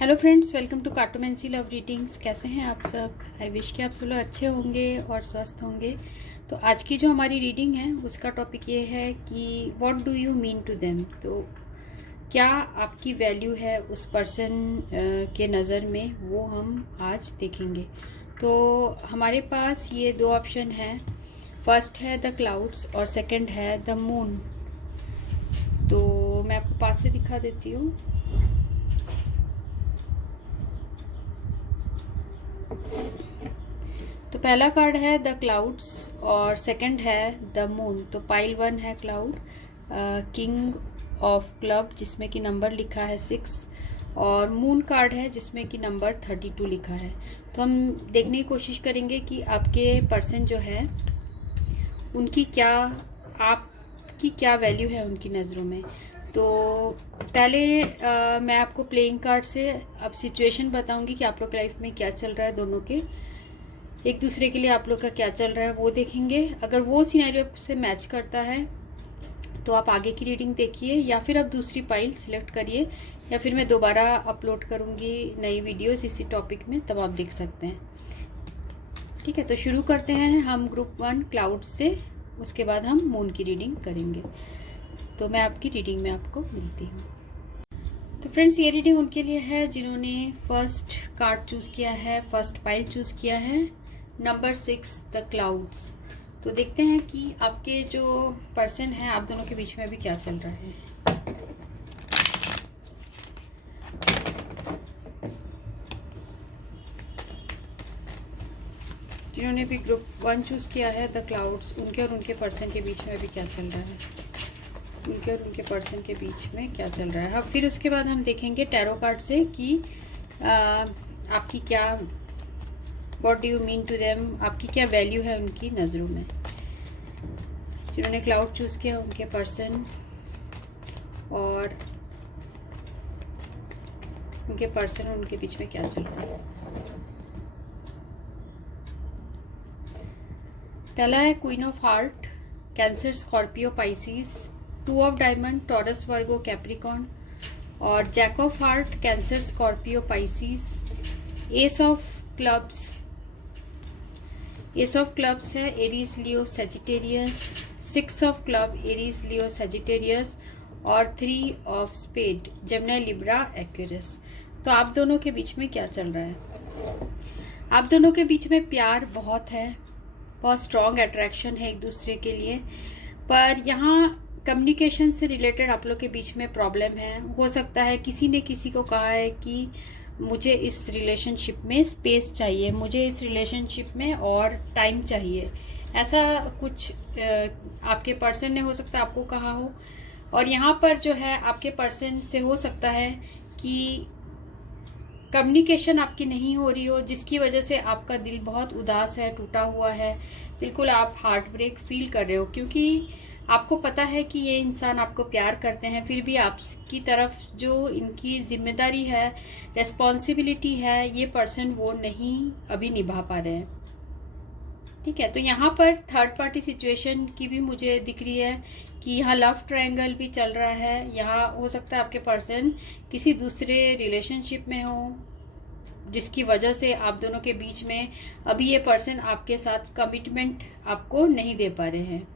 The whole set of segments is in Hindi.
Hello friends, welcome to cartomancy love readings. कैसे हैं आप सब? आई विश कि आप सब लोग अच्छे होंगे और स्वस्थ होंगे। तो आज की जो हमारी रीडिंग है उसका टॉपिक ये है कि what do you mean to them. तो क्या आपकी वैल्यू है उस पर्सन के नज़र में, वो हम आज देखेंगे। तो हमारे पास ये दो ऑप्शन हैं। फर्स्ट है द क्लाउड्स और सेकंड है द मून। तो मैं आपको पास से दिखा देती हूँ। तो पहला कार्ड है द क्लाउड्स और सेकंड है द मून। तो पाइल 1 है क्लाउड, किंग ऑफ क्लब जिसमें कि नंबर लिखा है 6, और मून कार्ड है जिसमें कि नंबर 32 लिखा है। तो हम देखने की कोशिश करेंगे कि आपके पर्सन जो है उनकी क्या, आपकी क्या वैल्यू है उनकी नज़रों में। तो पहले मैं आपको प्लेइंग कार्ड से अब सिचुएशन बताऊंगी कि आप लोग लाइफ में क्या चल रहा है, दोनों के एक दूसरे के लिए आप लोग का क्या चल रहा है वो देखेंगे। अगर वो सिनेरियो से मैच करता है तो आप आगे की रीडिंग देखिए, या फिर आप दूसरी फाइल सिलेक्ट करिए, या फिर मैं दोबारा अपलोड करूंगी नई वीडियोस इसी टॉपिक में, तब आप देख सकते हैं। ठीक है, तो शुरू करते हैं हम ग्रुप 1 क्लाउड से, उसके बाद हम मून की रीडिंग करेंगे। तो मैं आपकी रीडिंग में आपको मिलती हूँ। तो फ्रेंड्स, ये रीडिंग उनके लिए है जिन्होंने फर्स्ट कार्ड चूज किया है, फर्स्ट फाइल चूज किया है, नंबर 6 द क्लाउड्स। तो देखते हैं कि आपके जो पर्सन है, आप दोनों के बीच में अभी क्या चल रहा है। जिन्होंने भी ग्रुप 1 चूज किया है द क्लाउड्स, उनके और उनके पर्सन के बीच में अभी क्या चल रहा है, उनके और उनके पर्सन के बीच में क्या चल रहा है। फिर उसके बाद हम देखेंगे टैरो कार्ड से कि आपकी क्या, what do you mean to them, आपकी क्या वैल्यू है उनकी नज़रों में। जिन्होंने क्लाउड चूज किया उनके पर्सन और उनके पर्सन और उनके बीच में क्या चल रहा है। पहला है queen of heart, Cancer, Scorpio, Pisces, 2 of diamond, Taurus, Virgo, Capricorn, और jack of heart, Cancer, Scorpio, Pisces, ace of clubs, ace of clubs है Aries, Leo, Sagittarius, 6 of club, Aries, Leo, Sagittarius, और 3 of spade, Gemini, Libra, Aquarius. तो आप दोनों के बीच में क्या चल रहा है? आप दोनों के बीच में प्यार बहुत है, बहुत स्ट्रॉन्ग अट्रैक्शन है एक दूसरे के लिए, पर यहाँ कम्युनिकेशन से रिलेटेड आप लोग के बीच में प्रॉब्लम है। हो सकता है किसी ने किसी को कहा है कि मुझे इस रिलेशनशिप में स्पेस चाहिए, मुझे इस रिलेशनशिप में और टाइम चाहिए, ऐसा कुछ आपके पर्सन ने हो सकता है आपको कहा हो। और यहाँ पर जो है आपके पर्सन से हो सकता है कि कम्युनिकेशन आपकी नहीं हो रही हो, जिसकी वजह से आपका दिल बहुत उदास है, टूटा हुआ है, बिल्कुल आप हार्ट ब्रेक फील कर रहे हो, क्योंकि आपको पता है कि ये इंसान आपको प्यार करते हैं, फिर भी आपकी तरफ जो इनकी जिम्मेदारी है, रेस्पॉन्सिबिलिटी है, ये पर्सन वो नहीं अभी निभा पा रहे हैं। ठीक है, तो यहाँ पर थर्ड पार्टी सिचुएशन की भी मुझे दिख रही है कि यहाँ लव ट्रायंगल भी चल रहा है। यहाँ हो सकता है आपके पर्सन किसी दूसरे रिलेशनशिप में हो, जिसकी वजह से आप दोनों के बीच में अभी ये पर्सन आपके साथ कमिटमेंट आपको नहीं दे पा रहे हैं,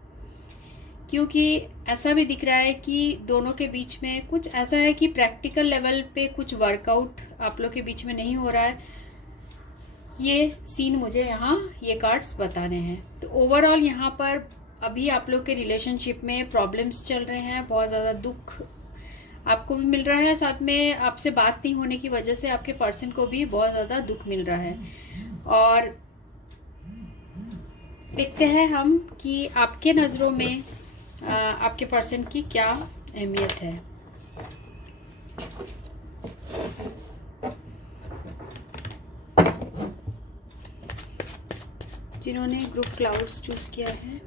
क्योंकि ऐसा भी दिख रहा है कि दोनों के बीच में कुछ ऐसा है कि प्रैक्टिकल लेवल पे कुछ वर्कआउट आप लोग के बीच में नहीं हो रहा है। ये सीन मुझे यहाँ ये कार्ड्स बता रहे हैं। तो ओवरऑल यहाँ पर अभी आप लोग के रिलेशनशिप में प्रॉब्लम्स चल रहे हैं, बहुत ज़्यादा दुख आपको भी मिल रहा है, साथ में आपसे बात नहीं होने की वजह से आपके पर्सन को भी बहुत ज़्यादा दुख मिल रहा है। और देखते हैं हम कि आपके नज़रों में आपके पर्सन की क्या अहमियत है। जिन्होंने ग्रुप क्लाउड्स चूज किया है,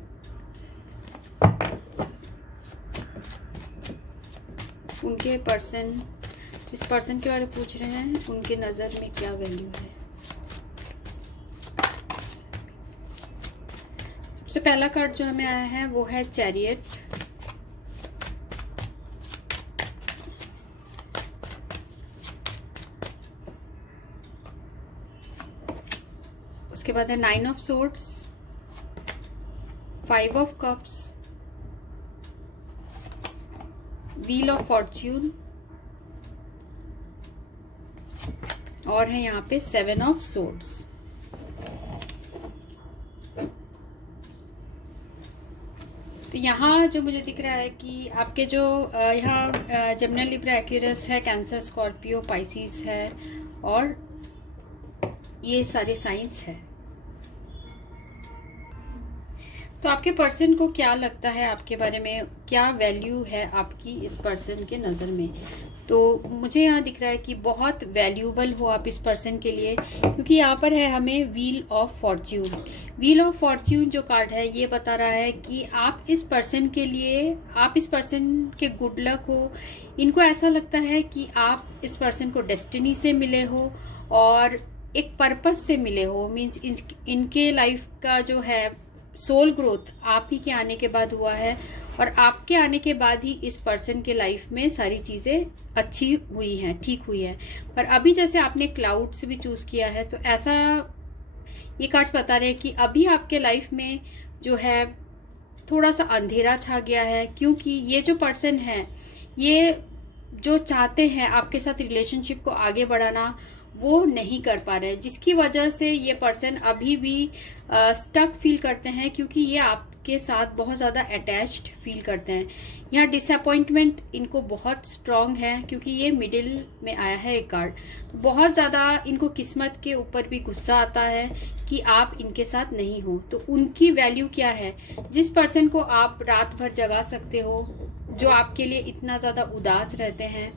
उनके पर्सन, जिस पर्सन के बारे में पूछ रहे हैं, उनके नज़र में क्या वैल्यू है। सबसे पहला कार्ड जो हमें आया है वो है चैरियट, उसके बाद है 9 of swords, 5 of cups, wheel of Fortune और है यहाँ पे 7 ऑफ सोर्ड्स। तो यहाँ जो मुझे दिख रहा है कि आपके जो यहाँ जेमिनी, लिब्रा, एक्वेरियस है, कैंसर, स्कॉर्पियो, पाइसिस है और ये सारे साइंस है। तो आपके पर्सन को क्या लगता है आपके बारे में, क्या वैल्यू है आपकी इस पर्सन के नज़र में? तो मुझे यहाँ दिख रहा है कि बहुत वैल्यूएबल हो आप इस पर्सन के लिए, क्योंकि यहाँ पर है हमें wheel of Fortune. Wheel of Fortune जो कार्ड है ये बता रहा है कि आप इस पर्सन के लिए, आप इस पर्सन के गुड लक हो। इनको ऐसा लगता है कि आप इस पर्सन को डेस्टिनी से मिले हो और एक पर्पस से मिले हो। मीन्स इनके लाइफ का जो है सोल ग्रोथ आप ही के आने के बाद हुआ है और आपके आने के बाद ही इस पर्सन के लाइफ में सारी चीजें अच्छी हुई हैं, ठीक हुई है। पर अभी जैसे आपने क्लाउड्स भी चूज किया है तो ऐसा ये कार्ड्स बता रहे हैं कि अभी आपके लाइफ में जो है थोड़ा सा अंधेरा छा गया है, क्योंकि ये जो पर्सन है ये जो चाहते हैं आपके साथ रिलेशनशिप को आगे बढ़ाना वो नहीं कर पा रहे हैं, जिसकी वजह से ये पर्सन अभी भी स्टक फील करते हैं, क्योंकि ये आपके साथ बहुत ज़्यादा अटैच्ड फील करते हैं। यहाँ डिसअपॉइंटमेंट इनको बहुत स्ट्रांग है, क्योंकि ये मिडिल में आया है एक कार्ड। तो बहुत ज़्यादा इनको किस्मत के ऊपर भी गुस्सा आता है कि आप इनके साथ नहीं हो। तो उनकी वैल्यू क्या है? जिस पर्सन को आप रात भर जगा सकते हो, जो आपके लिए इतना ज़्यादा उदास रहते हैं,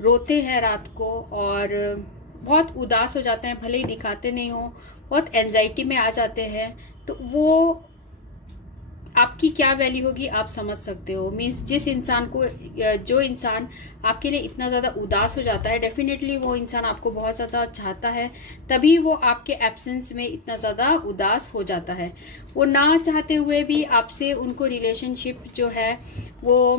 रोते हैं रात को और बहुत उदास हो जाते हैं, भले ही दिखाते नहीं हो, बहुत एंजाइटी में आ जाते हैं, तो वो आपकी क्या वैल्यू होगी आप समझ सकते हो। मीन्स जिस इंसान को, जो इंसान आपके लिए इतना ज़्यादा उदास हो जाता है, डेफिनेटली वो इंसान आपको बहुत ज़्यादा चाहता है, तभी वो आपके एब्सेंस में इतना ज़्यादा उदास हो जाता है। वो ना चाहते हुए भी आपसे उनको रिलेशनशिप जो है वो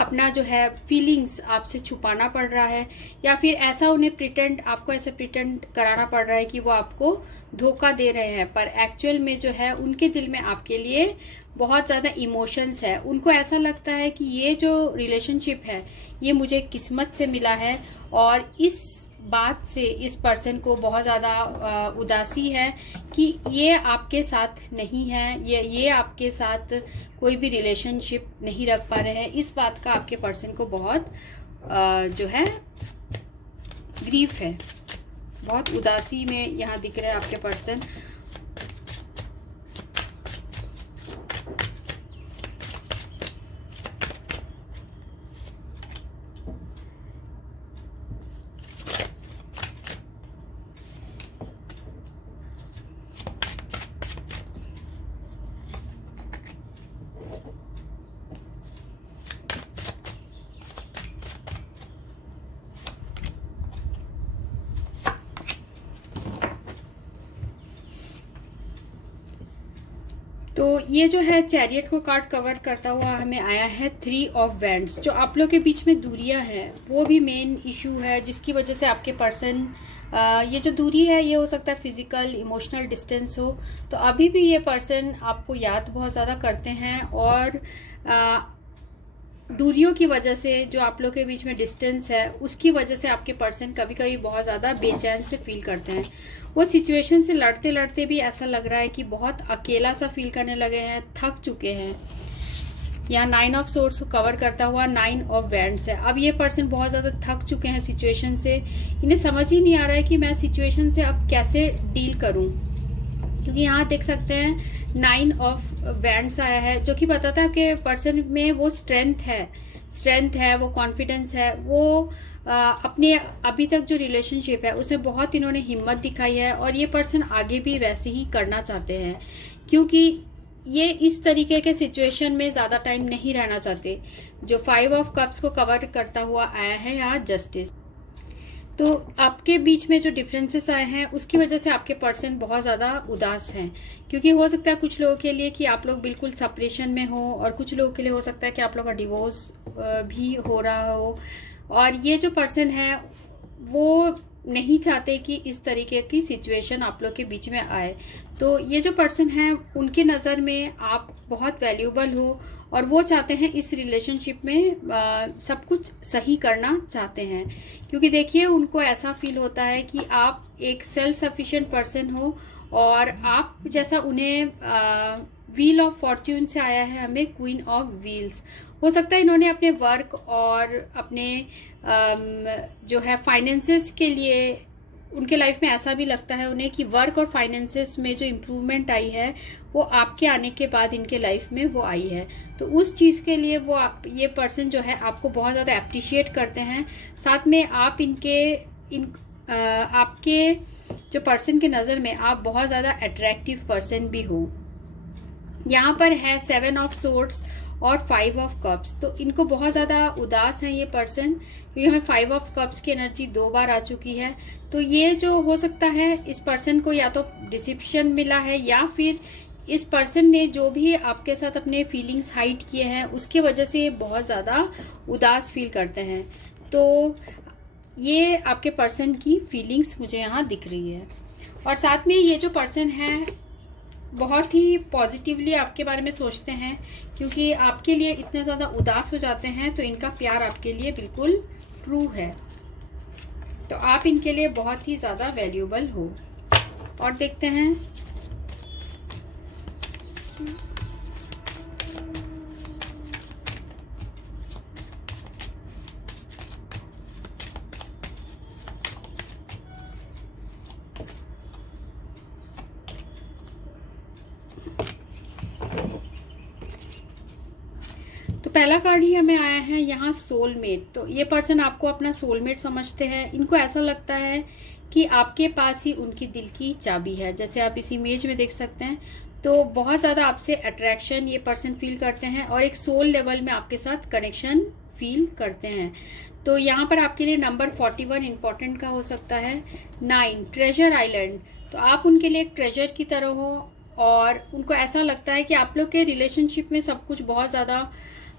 अपना जो है फीलिंग्स आपसे छुपाना पड़ रहा है, या फिर ऐसा उन्हें प्रिटेंड, आपको ऐसे प्रिटेंड कराना पड़ रहा है कि वो आपको धोखा दे रहे हैं, पर एक्चुअल में जो है उनके दिल में आपके लिए बहुत ज़्यादा इमोशंस है। उनको ऐसा लगता है कि ये जो रिलेशनशिप है ये मुझे किस्मत से मिला है, और इस बात से इस पर्सन को बहुत ज़्यादा उदासी है कि ये आपके साथ नहीं है, ये आपके साथ कोई भी रिलेशनशिप नहीं रख पा रहे हैं। इस बात का आपके पर्सन को बहुत जो है ग्रीफ है, बहुत उदासी में यहाँ दिख रहा है आपके पर्सन। तो ये जो है चैरियट को कार्ड कवर करता हुआ हमें आया है 3 ऑफ वैंड्स। जो आप लोग के बीच में दूरियां हैं वो भी मेन इशू है, जिसकी वजह से आपके पर्सन, ये जो दूरी है ये हो सकता है फिजिकल, इमोशनल डिस्टेंस हो। तो अभी भी ये पर्सन आपको याद बहुत ज़्यादा करते हैं, और दूरियों की वजह से जो आप लोग के बीच में डिस्टेंस है उसकी वजह से आपके पर्सन कभी कभी बहुत ज़्यादा बेचैन से फील करते हैं। वो सिचुएशन से लड़ते लड़ते भी ऐसा लग रहा है कि बहुत अकेला सा फील करने लगे हैं, थक चुके हैं। यहाँ 9 ऑफ सोर्ड्स को कवर करता हुआ 9 ऑफ वैंड्स है। अब ये पर्सन बहुत ज़्यादा थक चुके हैं सिचुएशन से, इन्हें समझ ही नहीं आ रहा है कि मैं सिचुएशन से अब कैसे डील करूँ, क्योंकि यहाँ देख सकते हैं 9 ऑफ वैंड्स आया है, जो कि बताता है आपके पर्सन में वो स्ट्रेंथ है, वो कॉन्फिडेंस है, वो अपने अभी तक जो रिलेशनशिप है उसमें बहुत इन्होंने हिम्मत दिखाई है, और ये पर्सन आगे भी वैसे ही करना चाहते हैं, क्योंकि ये इस तरीके के सिचुएशन में ज़्यादा टाइम नहीं रहना चाहते। जो 5 ऑफ कप्स को कवर करता हुआ आया है यहाँ जस्टिस। तो आपके बीच में जो डिफरेंसेस आए हैं उसकी वजह से आपके पर्सन बहुत ज़्यादा उदास हैं, क्योंकि हो सकता है कुछ लोगों के लिए कि आप लोग बिल्कुल सेपरेशन में हो, और कुछ लोगों के लिए हो सकता है कि आप लोग का डिवोर्स भी हो रहा हो। और ये जो पर्सन है वो नहीं चाहते कि इस तरीके की सिचुएशन आप लोग के बीच में आए। तो ये जो पर्सन है उनकी नज़र में आप बहुत वैल्यूएबल हो और वो चाहते हैं इस रिलेशनशिप में सब कुछ सही करना चाहते हैं, क्योंकि देखिए उनको ऐसा फील होता है कि आप एक सेल्फ सफिशिएंट पर्सन हो और आप जैसा उन्हें व्हील ऑफ फॉर्च्यून से आया है हमें क्वीन ऑफ व्हील्स। हो सकता है इन्होंने अपने वर्क और अपने जो है फाइनेंसेस के लिए उनके लाइफ में ऐसा भी लगता है उन्हें कि वर्क और फाइनेंसेस में जो इम्प्रूवमेंट आई है वो आपके आने के बाद इनके लाइफ में वो आई है। तो उस चीज़ के लिए वो ये पर्सन जो है आपको बहुत ज़्यादा अप्रिशिएट करते हैं। साथ में आप आपके जो पर्सन के नज़र में आप बहुत ज़्यादा अट्रैक्टिव पर्सन भी हो। यहाँ पर है 7 ऑफ सोर्ड्स और 5 ऑफ कप्स। तो इनको बहुत ज़्यादा उदास है ये पर्सन, क्योंकि हमें 5 ऑफ कप्स की एनर्जी 2 बार आ चुकी है। तो ये जो हो सकता है इस पर्सन को या तो डिसिप्शन मिला है या फिर इस पर्सन ने जो भी आपके साथ अपने फीलिंग्स हाइड किए हैं उसकी वजह से बहुत ज़्यादा उदास फील करते हैं। तो ये आपके पर्सन की फीलिंग्स मुझे यहाँ दिख रही है। और साथ में ये जो पर्सन है बहुत ही पॉजिटिवली आपके बारे में सोचते हैं, क्योंकि आपके लिए इतने ज़्यादा उदास हो जाते हैं तो इनका प्यार आपके लिए बिल्कुल ट्रू है। तो आप इनके लिए बहुत ही ज़्यादा वैल्यूएबल हो। और देखते हैं पहला कार्ड ही हमें आया है यहाँ सोलमेट। तो ये पर्सन आपको अपना सोलमेट समझते हैं। इनको ऐसा लगता है कि आपके पास ही उनकी दिल की चाबी है, जैसे आप इस इमेज में देख सकते हैं। तो बहुत ज़्यादा आपसे अट्रैक्शन ये पर्सन फील करते हैं और एक सोल लेवल में आपके साथ कनेक्शन फील करते हैं। तो यहाँ पर आपके लिए नंबर 41 इंपॉर्टेंट का हो सकता है। 9 ट्रेजर आइलैंड। तो आप उनके लिए एक ट्रेजर की तरह हो और उनको ऐसा लगता है कि आप लोग के रिलेशनशिप में सब कुछ बहुत ज़्यादा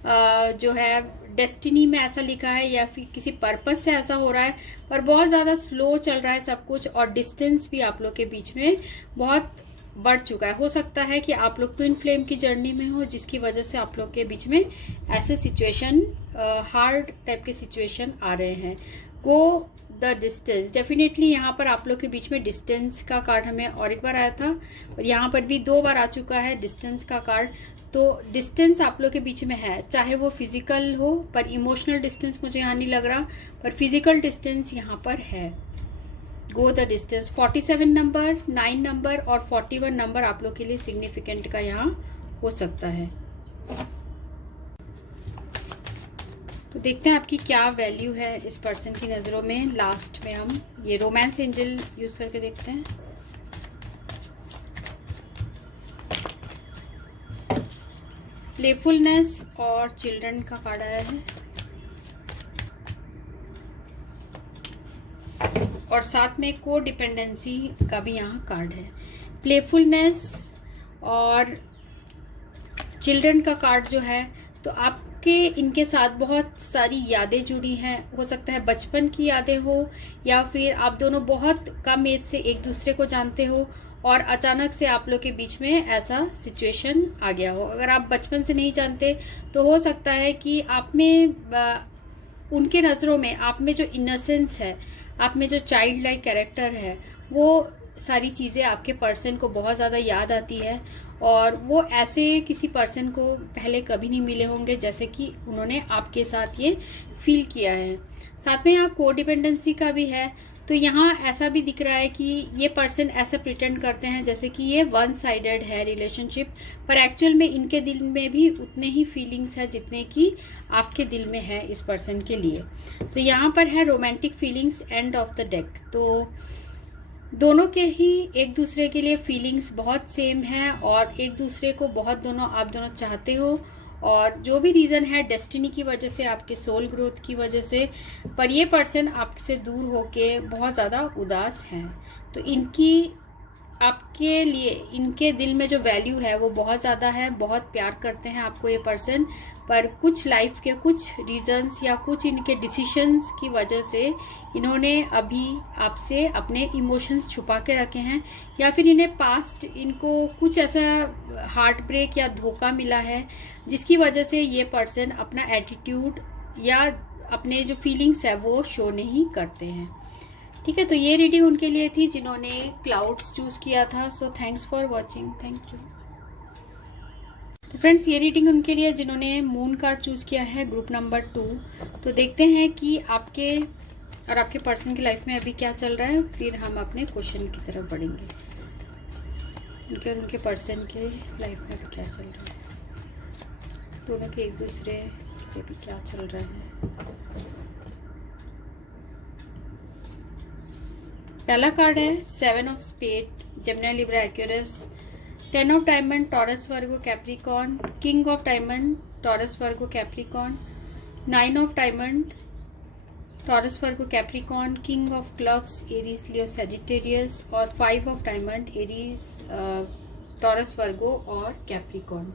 जो है डेस्टिनी में ऐसा लिखा है या फिर किसी पर्पस से ऐसा हो रहा है, पर बहुत ज़्यादा स्लो चल रहा है सब कुछ और डिस्टेंस भी आप लोग के बीच में बहुत बढ़ चुका है। हो सकता है कि आप लोग ट्विन फ्लेम की जर्नी में हो, जिसकी वजह से आप लोग के बीच में ऐसे सिचुएशन हार्ड टाइप के सिचुएशन आ रहे हैं। Go the distance. डेफिनेटली यहाँ पर आप लोग के बीच में डिस्टेंस का कार्ड हमें और एक बार आया था और यहाँ पर भी 2 बार आ चुका है डिस्टेंस का कार्ड। तो डिस्टेंस आप लोग के बीच में है, चाहे वो फिजिकल हो, पर इमोशनल डिस्टेंस मुझे यहाँ नहीं लग रहा, पर फिजिकल डिस्टेंस यहाँ पर है। Go the distance. 47 number, 9 number और 41 नंबर आप लोग के लिए सिग्निफिकेंट का यहाँ हो सकता है। तो देखते हैं आपकी क्या वैल्यू है इस पर्सन की नज़रों में। लास्ट में हम ये रोमांस एंजल यूज करके देखते हैं। प्लेफुलनेस और चिल्ड्रन का कार्ड आया है और साथ में को डिपेंडेंसी का भी यहाँ कार्ड है। प्लेफुलनेस और चिल्ड्रन का कार्ड जो है, तो आपके इनके साथ बहुत सारी यादें जुड़ी हैं। हो सकता है बचपन की यादें हो या फिर आप दोनों बहुत कम एज से एक दूसरे को जानते हो और अचानक से आप लोग के बीच में ऐसा सिचुएशन आ गया हो। अगर आप बचपन से नहीं जानते तो हो सकता है कि आप में उनके नज़रों में आप में जो इनोसेंस है, आप में जो चाइल्ड लाइक कैरेक्टर है, वो सारी चीज़ें आपके पर्सन को बहुत ज़्यादा याद आती है और वो ऐसे किसी पर्सन को पहले कभी नहीं मिले होंगे जैसे कि उन्होंने आपके साथ ये फील किया है। साथ में यहाँ कोडिपेंडेंसी का भी है। तो यहाँ ऐसा भी दिख रहा है कि ये पर्सन ऐसा प्रिटेंड करते हैं जैसे कि ये वन साइडेड है रिलेशनशिप, पर एक्चुअल में इनके दिल में भी उतने ही फीलिंग्स है जितने कि आपके दिल में है इस पर्सन के लिए। तो यहाँ पर है romantic feelings, end of the deck. तो दोनों के ही एक दूसरे के लिए फीलिंग्स बहुत सेम है और एक दूसरे को बहुत आप दोनों चाहते हो और जो भी रीज़न है डेस्टिनी की वजह से, आपके सोल ग्रोथ की वजह से, पर ये पर्सन आपसे दूर होके बहुत ज़्यादा उदास हैं। तो इनकी आपके लिए इनके दिल में जो वैल्यू है वो बहुत ज़्यादा है, बहुत प्यार करते हैं आपको ये पर्सन, पर कुछ लाइफ के कुछ रीजंस या कुछ इनके डिसीशंस की वजह से इन्होंने अभी आपसे अपने इमोशंस छुपा के रखे हैं, या फिर इन्हें पास्ट इनको कुछ ऐसा हार्ट ब्रेक या धोखा मिला है जिसकी वजह से ये पर्सन अपना एटीट्यूड या अपने जो फीलिंग्स है वो शो नहीं करते हैं। ठीक है, तो ये रीडिंग उनके लिए थी जिन्होंने क्लाउड्स चूज किया था। So thanks for watching, thank you. तो फ्रेंड्स, ये रीडिंग उनके लिए जिन्होंने मून कार्ड चूज किया है, ग्रुप नंबर 2। तो देखते हैं कि आपके और आपके पर्सन की लाइफ में अभी क्या चल रहा है, फिर हम अपने क्वेश्चन की तरफ बढ़ेंगे। उनके और उनके पर्सन के लाइफ में अभी क्या चल रहा है, दोनों के एक दूसरे के भी क्या चल रहा है। पहला कार्ड है 7 of spade, Gemini, Libra, Aquarius, 10 of diamond, Taurus, Virgo, Capricorn, king of diamond, Taurus, Virgo, Capricorn, 9 of diamond, Taurus, Virgo, Capricorn, king of clubs, Aries, Leo, Sagittarius, और 5 of diamond, Aries, Taurus, Virgo और कैप्रिकॉर्न।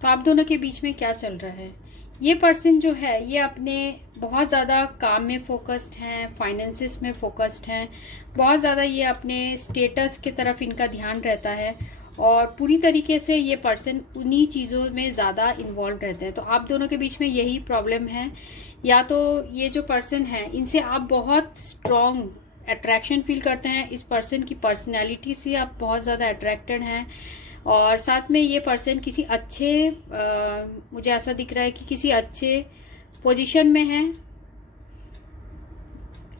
तो आप दोनों के बीच में क्या चल रहा है। ये पर्सन जो है ये अपने बहुत ज़्यादा काम में फोकस्ड हैं, फाइनेंसिस में फोकस्ड हैं, बहुत ज़्यादा ये अपने स्टेटस की तरफ इनका ध्यान रहता है और पूरी तरीके से ये पर्सन उन्हीं चीज़ों में ज़्यादा इन्वॉल्व रहते हैं। तो आप दोनों के बीच में यही प्रॉब्लम है, या तो ये जो पर्सन है इनसे आप बहुत स्ट्रॉन्ग अट्रैक्शन फील करते हैं, इस पर्सन की पर्सनैलिटी से आप बहुत ज़्यादा अट्रैक्टेड हैं, और साथ में ये पर्सन किसी अच्छे मुझे ऐसा दिख रहा है कि किसी अच्छे पोजीशन में है,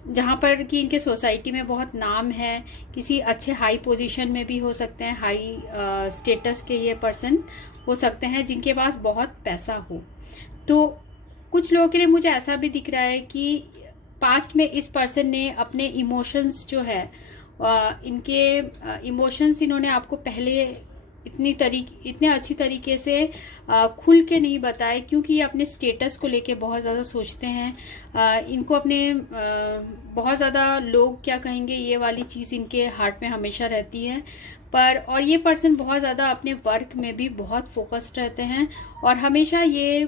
जहाँ पर कि इनके सोसाइटी में बहुत नाम है, किसी अच्छे हाई पोजीशन में भी हो सकते हैं, हाई स्टेटस के ये पर्सन हो सकते हैं जिनके पास बहुत पैसा हो। तो कुछ लोगों के लिए मुझे ऐसा भी दिख रहा है कि पास्ट में इस पर्सन ने अपने इमोशंस जो है इनके इमोशंस इन्होंने आपको पहले इतने अच्छी तरीके से खुल के नहीं बताए, क्योंकि ये अपने स्टेटस को लेके बहुत ज़्यादा सोचते हैं। इनको अपने बहुत ज़्यादा लोग क्या कहेंगे ये वाली चीज़ इनके हार्ट में हमेशा रहती है। और ये पर्सन बहुत ज़्यादा अपने वर्क में भी बहुत फोकस्ड रहते हैं और हमेशा ये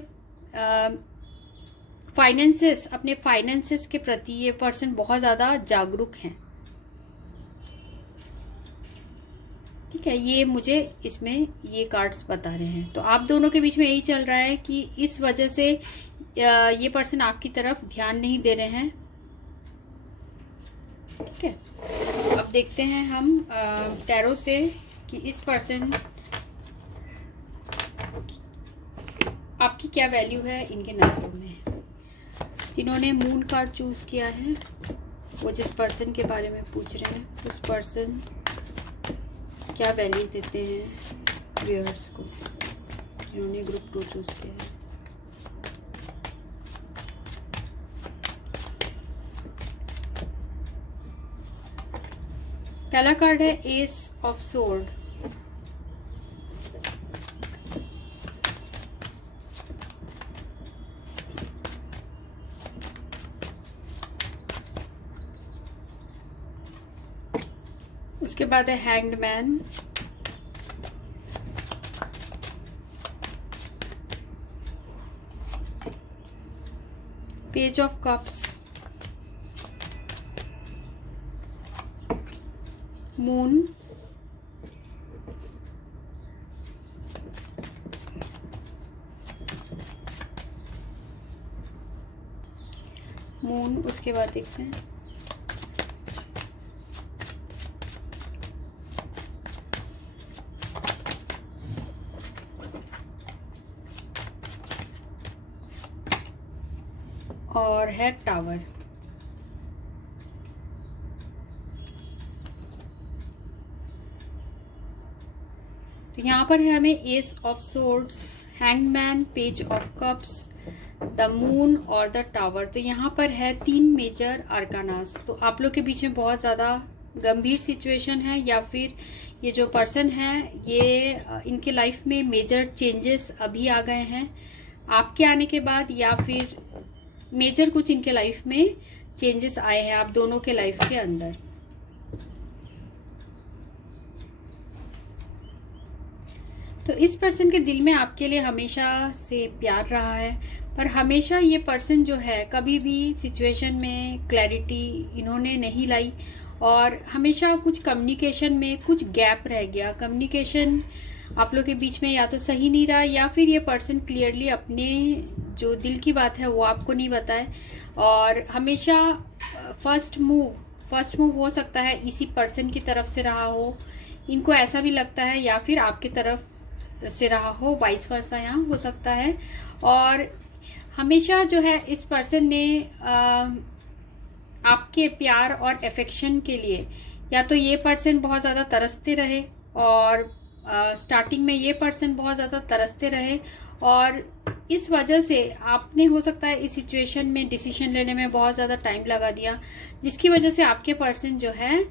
अपने फाइनेंसेस के प्रति ये पर्सन बहुत ज़्यादा जागरूक हैं। ठीक है, ये मुझे इसमें ये कार्ड्स बता रहे हैं। तो आप दोनों के बीच में यही चल रहा है कि इस वजह से ये पर्सन आपकी तरफ ध्यान नहीं दे रहे हैं। ठीक है, अब देखते हैं हम टैरो से कि इस पर्सन आपकी क्या वैल्यू है इनके नजरों में। जिन्होंने मून कार्ड चूज किया है वो जिस पर्सन के बारे में पूछ रहे हैं उस पर्सन क्या वैल्यू देते हैं व्यूअर्स को, जिन्होंने ग्रुप 2 चूज किया है। पहला कार्ड है एस ऑफ सोर्ड। उसके बाद है hanged man, page of cups, moon, उसके बाद देखते हैं और है टावर। तो यहाँ पर है हमें S of swords, hangman, page of cups, the moon और द टावर। तो यहाँ पर है 3 मेजर आर्कानास। तो आप लोग के बीच में बहुत ज़्यादा गंभीर सिचुएशन है, या फिर ये जो पर्सन है ये इनके लाइफ में मेजर चेंजेस अभी आ गए हैं आपके आने के बाद, या फिर मेजर कुछ इनके लाइफ में चेंजेस आए हैं आप दोनों के लाइफ के अंदर। तो इस पर्सन के दिल में आपके लिए हमेशा से प्यार रहा है, पर हमेशा ये पर्सन जो है कभी भी सिचुएशन में क्लैरिटी इन्होंने नहीं लाई और हमेशा कुछ कम्युनिकेशन में कुछ गैप रह गया। कम्युनिकेशन आप लोग के बीच में या तो सही नहीं रहा या फिर ये पर्सन क्लियरली अपने जो दिल की बात है वो आपको नहीं बताए। और हमेशा फर्स्ट मूव हो सकता है इसी पर्सन की तरफ से रहा हो, इनको ऐसा भी लगता है, या फिर आपकी तरफ से रहा हो, वाइस वर्सा यहाँ हो सकता है। और हमेशा जो है इस पर्सन ने आपके प्यार और अफेक्शन के लिए या तो ये पर्सन बहुत ज़्यादा तरसते रहे और स्टार्टिंग में ये पर्सन बहुत ज़्यादा तरसते रहे और इस वजह से आपने हो सकता है इस सिचुएशन में डिसीजन लेने में बहुत ज़्यादा टाइम लगा दिया, जिसकी वजह से आपके पर्सन जो है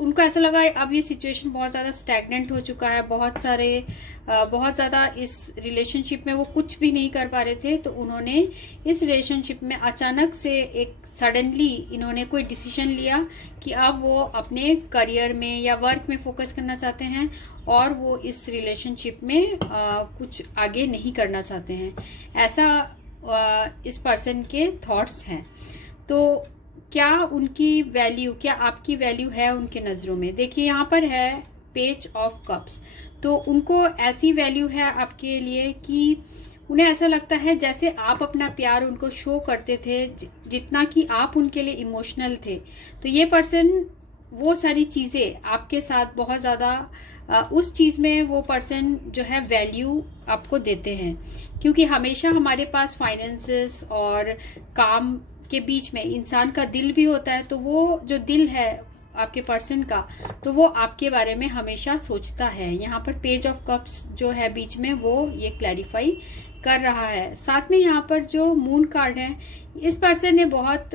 उनको ऐसा लगा अब ये सिचुएशन बहुत ज़्यादा स्टैग्नेंट हो चुका है, बहुत ज़्यादा इस रिलेशनशिप में वो कुछ भी नहीं कर पा रहे थे। तो उन्होंने इस रिलेशनशिप में अचानक से एक सडनली इन्होंने कोई डिसीजन लिया कि अब वो अपने करियर में या वर्क में फोकस करना चाहते हैं और वो इस रिलेशनशिप में कुछ आगे नहीं करना चाहते हैं। ऐसा इस पर्सन के थॉट्स हैं। तो क्या उनकी वैल्यू, क्या आपकी वैल्यू है उनके नज़रों में? देखिए यहाँ पर है पेज ऑफ कप्स। तो उनको ऐसी वैल्यू है आपके लिए कि उन्हें ऐसा लगता है जैसे आप अपना प्यार उनको शो करते थे, जितना कि आप उनके लिए इमोशनल थे। तो ये पर्सन वो सारी चीज़ें आपके साथ बहुत ज़्यादा उस चीज़ में वो पर्सन जो है वैल्यू आपको देते हैं, क्योंकि हमेशा हमारे पास फाइनेंसेस और काम के बीच में इंसान का दिल भी होता है। तो वो जो दिल है आपके पर्सन का, तो वो आपके बारे में हमेशा सोचता है। यहाँ पर पेज ऑफ कप्स जो है बीच में वो ये क्लैरिफाई कर रहा है। साथ में यहाँ पर जो मून कार्ड है, इस पर्सन ने बहुत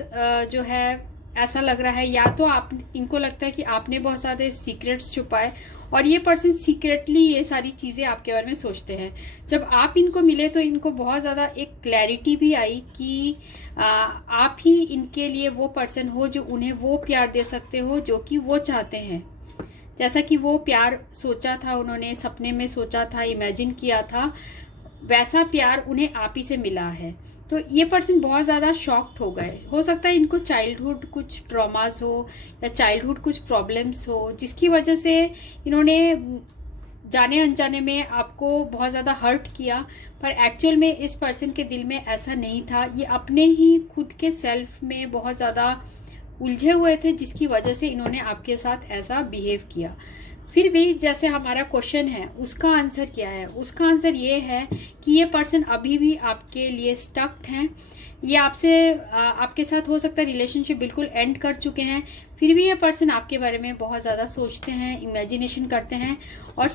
जो है ऐसा लग रहा है या तो आप इनको लगता है कि आपने बहुत सारे सीक्रेट्स छुपाए और ये पर्सन सीक्रेटली ये सारी चीज़ें आपके बारे में सोचते हैं। जब आप इनको मिले तो इनको बहुत ज़्यादा एक क्लैरिटी भी आई कि आप ही इनके लिए वो पर्सन हो जो उन्हें वो प्यार दे सकते हो जो कि वो चाहते हैं। जैसा कि वो प्यार सोचा था, उन्होंने सपने में सोचा था, इमेजिन किया था, वैसा प्यार उन्हें आप ही से मिला है। तो ये पर्सन बहुत ज़्यादा शॉक्ड हो गए। हो सकता है इनको चाइल्डहुड कुछ ट्रॉमास हो या चाइल्डहुड कुछ प्रॉब्लम्स हो, जिसकी वजह से इन्होंने जाने अनजाने में आपको बहुत ज़्यादा हर्ट किया। पर एक्चुअल में इस पर्सन के दिल में ऐसा नहीं था। ये अपने ही खुद के सेल्फ में बहुत ज़्यादा उलझे हुए थे, जिसकी वजह से इन्होंने आपके साथ ऐसा बिहेव किया। फिर भी जैसे हमारा क्वेश्चन है उसका आंसर क्या है? उसका आंसर ये है कि ये पर्सन अभी भी आपके लिए स्टक्ड हैं। ये आपके साथ हो सकता है रिलेशनशिप बिल्कुल एंड कर चुके हैं, फिर भी ये पर्सन आपके बारे में बहुत ज़्यादा सोचते हैं, इमेजिनेशन करते हैं और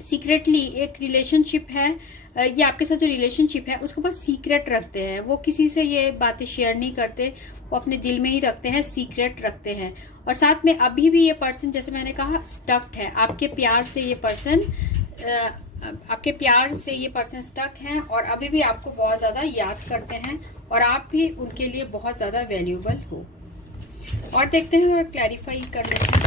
सीक्रेटली एक रिलेशनशिप है, ये आपके साथ जो रिलेशनशिप है उसको बहुत सीक्रेट रखते हैं। वो किसी से ये बातें शेयर नहीं करते, वो अपने दिल में ही रखते हैं, सीक्रेट रखते हैं। और साथ में अभी भी ये पर्सन, जैसे मैंने कहा, स्टक्ड है आपके प्यार से। ये पर्सन स्टक हैं और अभी भी आपको बहुत ज़्यादा याद करते हैं और आप भी उनके लिए बहुत ज़्यादा वैल्यूबल हो। और देखते हैं और क्लैरिफाई कर लेते हैं।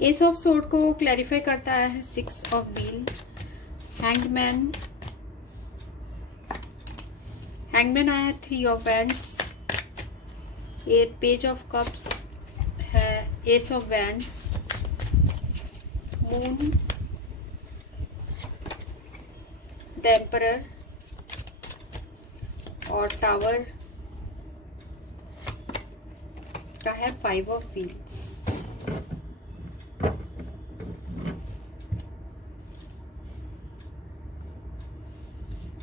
एस ऑफ सोर्ड को क्लैरिफाई करता है 6 ऑफ व्हील, हैंगमैन आया है 3 ऑफ वैंड्स, ये पेज ऑफ कप्स है, S of wands, moon, the emperor और टावर का है 5 ऑफ व्हील्स।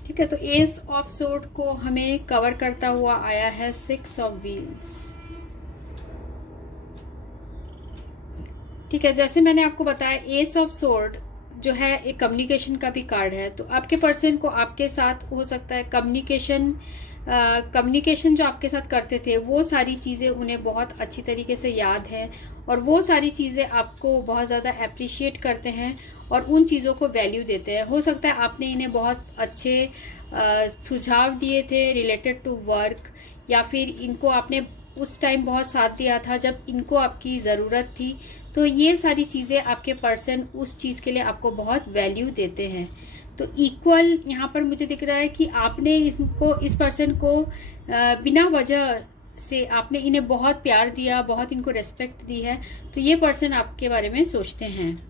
ठीक है, तो एस ऑफ सोर्ड को हमें कवर करता हुआ आया है 6 ऑफ व्हील्स। ठीक है, जैसे मैंने आपको बताया एस ऑफ सोर्ड जो है एक कम्युनिकेशन का भी कार्ड है। तो आपके पर्सन को आपके साथ हो सकता है कम्युनिकेशन जो आपके साथ करते थे वो सारी चीज़ें उन्हें बहुत अच्छी तरीके से याद है और वो सारी चीज़ें आपको बहुत ज़्यादा अप्रिशिएट करते हैं और उन चीज़ों को वैल्यू देते हैं। हो सकता है आपने इन्हें बहुत अच्छे सुझाव दिए थे रिलेटेड टू वर्क, या फिर इनको आपने उस टाइम बहुत साथ दिया था जब इनको आपकी ज़रूरत थी। तो ये सारी चीज़ें आपके पर्सन उस चीज़ के लिए आपको बहुत वैल्यू देते हैं। तो इक्वल यहाँ पर मुझे दिख रहा है कि आपने इस पर्सन को बिना वजह से आपने इन्हें बहुत प्यार दिया, बहुत इनको रेस्पेक्ट दी है। तो ये पर्सन आपके बारे में सोचते हैं।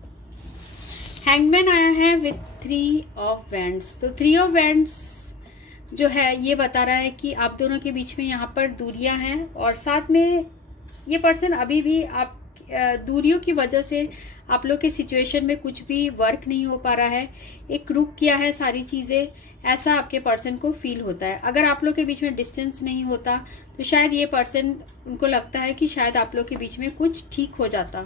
हैंगमैन आया है विथ 3 ऑफ वैंड्स। तो 3 ऑफ वैंड्स जो है ये बता रहा है कि आप दोनों के बीच में यहाँ पर दूरियां हैं और साथ में ये पर्सन अभी भी आप दूरियों की वजह से आप लोग के सिचुएशन में कुछ भी वर्क नहीं हो पा रहा है, एक रुक किया है सारी चीज़ें, ऐसा आपके पर्सन को फील होता है। अगर आप लोग के बीच में डिस्टेंस नहीं होता तो शायद ये पर्सन, उनको लगता है कि शायद आप लोग के बीच में कुछ ठीक हो जाता।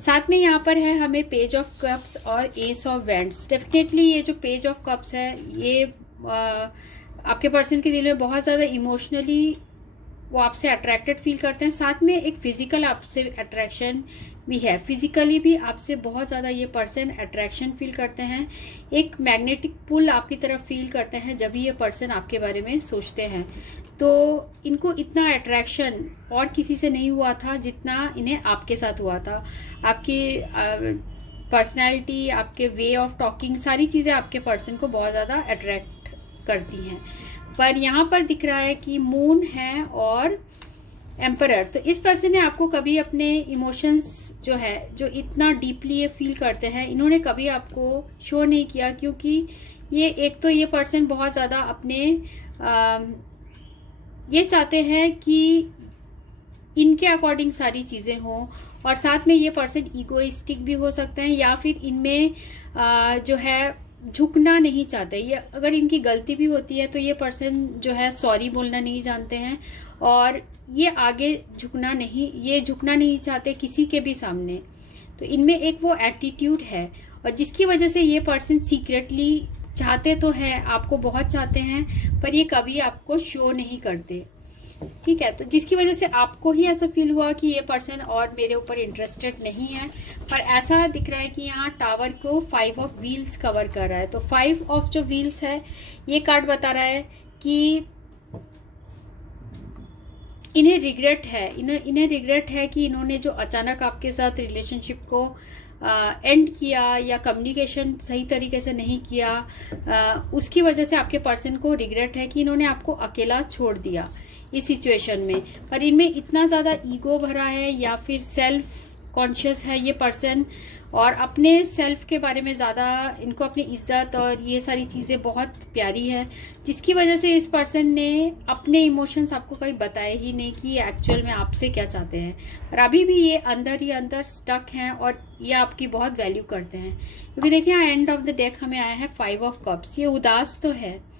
साथ में यहाँ पर है हमें पेज ऑफ कप्स और एस ऑफ वैंड्स। डेफिनेटली ये जो पेज ऑफ कप्स है ये आपके पर्सन के दिल में बहुत ज़्यादा इमोशनली वो आपसे अट्रैक्टेड फील करते हैं। साथ में एक फिजिकल आपसे अट्रैक्शन भी है, फिजिकली भी आपसे बहुत ज़्यादा ये पर्सन अट्रैक्शन फील करते हैं। एक मैग्नेटिक पुल आपकी तरफ फील करते हैं जब ये पर्सन आपके बारे में सोचते हैं। तो इनको इतना अट्रैक्शन और किसी से नहीं हुआ था जितना इन्हें आपके साथ हुआ था। आपकी पर्सनैलिटी, आपके वे ऑफ टॉकिंग, सारी चीज़ें आपके पर्सन को बहुत ज़्यादा अट्रैक्ट करती हैं। पर यहाँ पर दिख रहा है कि मून है और एम्परर। तो इस पर्सन ने आपको कभी अपने इमोशंस जो है, जो इतना डीपली ये फील करते हैं, इन्होंने कभी आपको शो नहीं किया, क्योंकि ये एक तो ये पर्सन बहुत ज़्यादा अपने ये चाहते हैं कि इनके अकॉर्डिंग सारी चीज़ें हों, और साथ में ये पर्सन ईगोइस्टिक भी हो सकते हैं या फिर इनमें जो है झुकना नहीं चाहते। ये अगर इनकी गलती भी होती है तो ये पर्सन जो है सॉरी बोलना नहीं जानते हैं और ये आगे झुकना नहीं चाहते किसी के भी सामने। तो इनमें एक वो एटीट्यूड है और जिसकी वजह से ये पर्सन सीक्रेटली चाहते तो हैं, आपको बहुत चाहते हैं, पर ये कभी आपको शो नहीं करते। ठीक है, तो जिसकी वजह से आपको ही ऐसा फील हुआ कि ये पर्सन और मेरे ऊपर इंटरेस्टेड नहीं है। पर ऐसा दिख रहा है कि यहाँ टावर को 5 ऑफ व्हील्स कवर कर रहा है। तो 5 ऑफ जो व्हील्स है, ये कार्ड बता रहा है कि इन्हें रिग्रेट है, इन्हें रिग्रेट है कि इन्होंने जो अचानक आपके साथ रिलेशनशिप को एंड किया या कम्युनिकेशन सही तरीके से नहीं किया, उसकी वजह से आपके पर्सन को रिग्रेट है कि इन्होंने आपको अकेला छोड़ दिया इस सिचुएशन में। पर इनमें इतना ज़्यादा ईगो भरा है या फिर सेल्फ कॉन्शियस है ये पर्सन, और अपने सेल्फ के बारे में ज़्यादा इनको अपनी इज्जत और ये सारी चीज़ें बहुत प्यारी है, जिसकी वजह से इस पर्सन ने अपने इमोशंस आपको कभी बताए ही नहीं कि ये एक्चुअल में आपसे क्या चाहते हैं। और अभी भी ये अंदर ही अंदर स्टक हैं और ये आपकी बहुत वैल्यू करते हैं। क्योंकि देखिए यहाँ एंड ऑफ द डेक हमें आया है 5 ऑफ कप्स। ये उदास तो है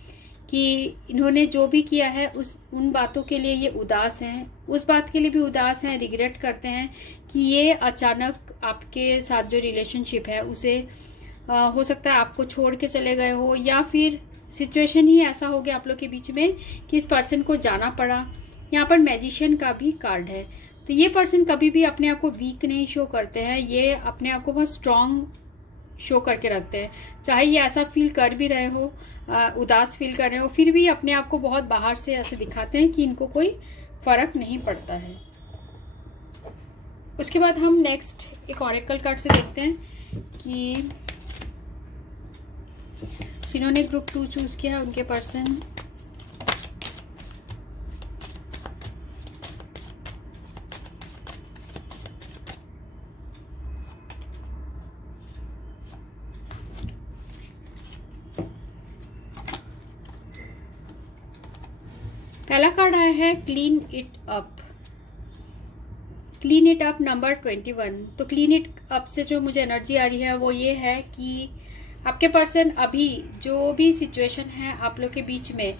कि इन्होंने जो भी किया है उन बातों के लिए ये उदास हैं, उस बात के लिए भी उदास हैं, रिग्रेट करते हैं कि ये अचानक आपके साथ जो रिलेशनशिप है उसे हो सकता है आपको छोड़ के चले गए हो, या फिर सिचुएशन ही ऐसा हो गया आप लोग के बीच में कि इस पर्सन को जाना पड़ा। यहाँ पर मैजिशियन का भी कार्ड है। तो ये पर्सन कभी भी अपने आप को वीक नहीं शो करते हैं, ये अपने आप को बहुत स्ट्रांग शो करके रखते हैं। चाहे ये ऐसा फील कर भी रहे हो, उदास फील कर रहे हो, फिर भी अपने आप को बहुत बाहर से ऐसे दिखाते हैं कि इनको कोई फर्क नहीं पड़ता है। उसके बाद हम नेक्स्ट एक ऑरेकल कार्ड से देखते हैं कि जिन्होंने ग्रुप 2 चूज किया उनके पर्सन पहला कार्ड आया है clean it up. Clean it up number 21। तो क्लीन इट अप से जो मुझे एनर्जी आ रही है वो ये है कि आपके पर्सन अभी जो भी सिचुएशन है आप लोग के बीच में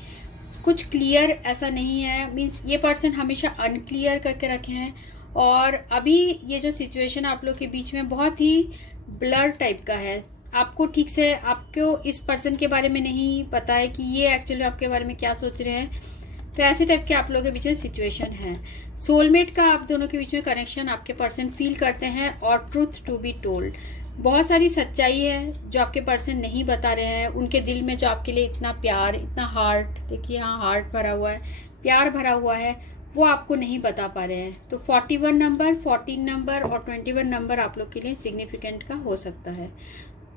कुछ क्लियर ऐसा नहीं है, मीन्स ये पर्सन हमेशा अनक्लियर करके रखे हैं। और अभी ये जो सिचुएशन आप लोग के बीच में बहुत ही ब्लर टाइप का है, आपको ठीक से आपको इस पर्सन के बारे में नहीं पता है कि ये एक्चुअली आपके बारे में क्या सोच रहे हैं। तो ऐसे टाइप के आप लोगों के बीच में सिचुएशन है। सोलमेट का आप दोनों के बीच में कनेक्शन आपके पर्सन फील करते हैं और ट्रूथ टू बी टोल्ड, बहुत सारी सच्चाई है जो आपके पर्सन नहीं बता रहे हैं। उनके दिल में जो आपके लिए इतना प्यार, इतना हार्ट, देखिए यहाँ हार्ट भरा हुआ है, प्यार भरा हुआ है, वो आपको नहीं बता पा रहे हैं। तो 41 नंबर, 14 नंबर और 21 नंबर आप लोग के लिए सिग्निफिकेंट का हो सकता है।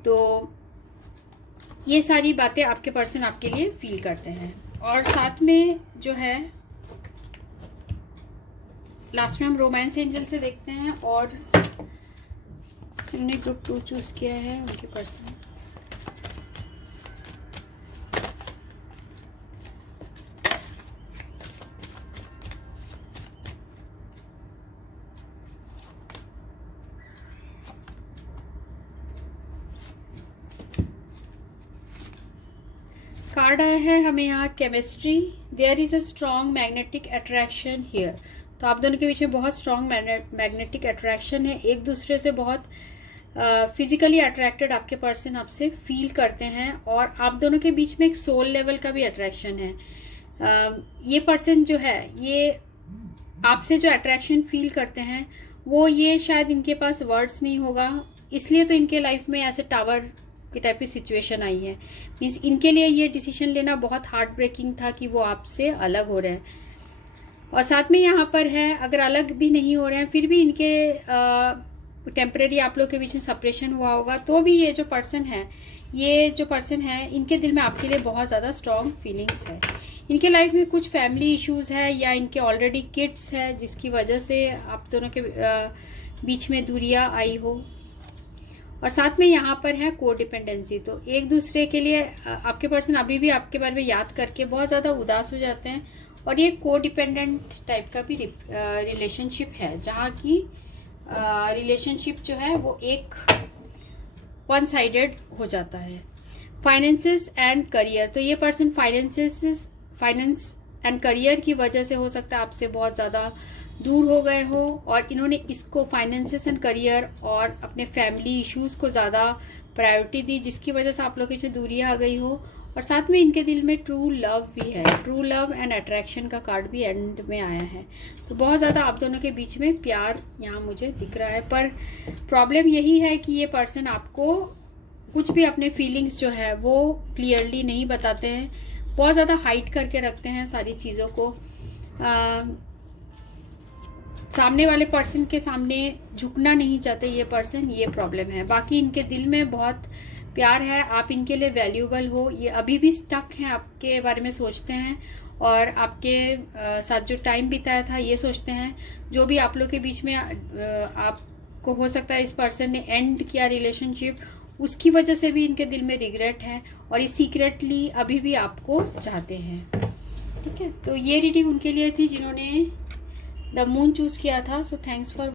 तो ये सारी बातें आपके पर्सन आपके लिए फील करते हैं। और साथ में जो है लास्ट में हम रोमांस एंजल से देखते हैं और जिन्होंने ग्रुप 2 चूज किया है उनके पर्सन। कार्ड आया है हमें यहाँ chemistry, there is a strong magnetic attraction here. तो आप दोनों के बीच में बहुत स्ट्रॉन्ग मैग्नेटिक अट्रैक्शन है, एक दूसरे से बहुत फिजिकली अट्रैक्टेड आपके पर्सन आपसे फील करते हैं और आप दोनों के बीच में एक सोल लेवल का भी अट्रैक्शन है। ये पर्सन जो है ये आपसे जो अट्रैक्शन फील करते हैं वो ये शायद इनके पास वर्ड्स नहीं होगा, इसलिए तो इनके लाइफ में ऐसे टावर की टाइप की सिचुएशन आई है। मीन्स इनके लिए ये डिसीजन लेना बहुत हार्ट ब्रेकिंग था कि वो आपसे अलग हो रहे हैं। और साथ में यहाँ पर है अगर अलग भी नहीं हो रहे हैं फिर भी इनके टेम्परेरी आप लोग के बीच में सेपरेशन हुआ होगा, तो भी ये जो पर्सन है इनके दिल में आपके लिए बहुत ज़्यादा स्ट्रॉन्ग फीलिंग्स है। इनके लाइफ में कुछ फैमिली इश्यूज है या इनके ऑलरेडी किड्स है जिसकी वजह से आप दोनों के बीच में दूरियां आई हो। और साथ में यहाँ पर है कोडिपेंडेंसी, तो एक दूसरे के लिए आपके पर्सन अभी भी आपके बारे में याद करके बहुत ज़्यादा उदास हो जाते हैं और ये कोडिपेंडेंट टाइप का भी रिलेशनशिप है जहाँ की रिलेशनशिप जो है वो एक वन साइडेड हो जाता है। फाइनेंसेस एंड करियर, तो ये पर्सन फाइनेंस एंड करियर की वजह से हो सकता है आपसे बहुत ज़्यादा दूर हो गए हो और इन्होंने इसको फाइनेंसेस एंड करियर और अपने फैमिली इश्यूज को ज़्यादा प्रायोरिटी दी जिसकी वजह से आप लोगों की जो दूरियां आ गई हो। और साथ में इनके दिल में ट्रू लव भी है, ट्रू लव एंड अट्रैक्शन का कार्ड भी एंड में आया है। तो बहुत ज़्यादा आप दोनों के बीच में प्यार यहाँ मुझे दिख रहा है, पर प्रॉब्लम यही है कि ये पर्सन आपको कुछ भी अपने फीलिंग्स जो है वो क्लियरली नहीं बताते हैं, बहुत ज़्यादा हाइड करके रखते हैं सारी चीज़ों को। सामने वाले पर्सन के सामने झुकना नहीं चाहते ये पर्सन, ये प्रॉब्लम है। बाकी इनके दिल में बहुत प्यार है, आप इनके लिए वैल्यूएबल हो, ये अभी भी स्टक हैं, आपके बारे में सोचते हैं और आपके साथ जो टाइम बिताया था ये सोचते हैं। जो भी आप लोग के बीच में आपको हो सकता है इस पर्सन ने एंड किया रिलेशनशिप, उसकी वजह से भी इनके दिल में रिग्रेट है और ये सीक्रेटली अभी भी आपको चाहते हैं। ठीक है, तो ये रीडिंग उनके लिए थी जिन्होंने द मून चूज किया था। So thanks for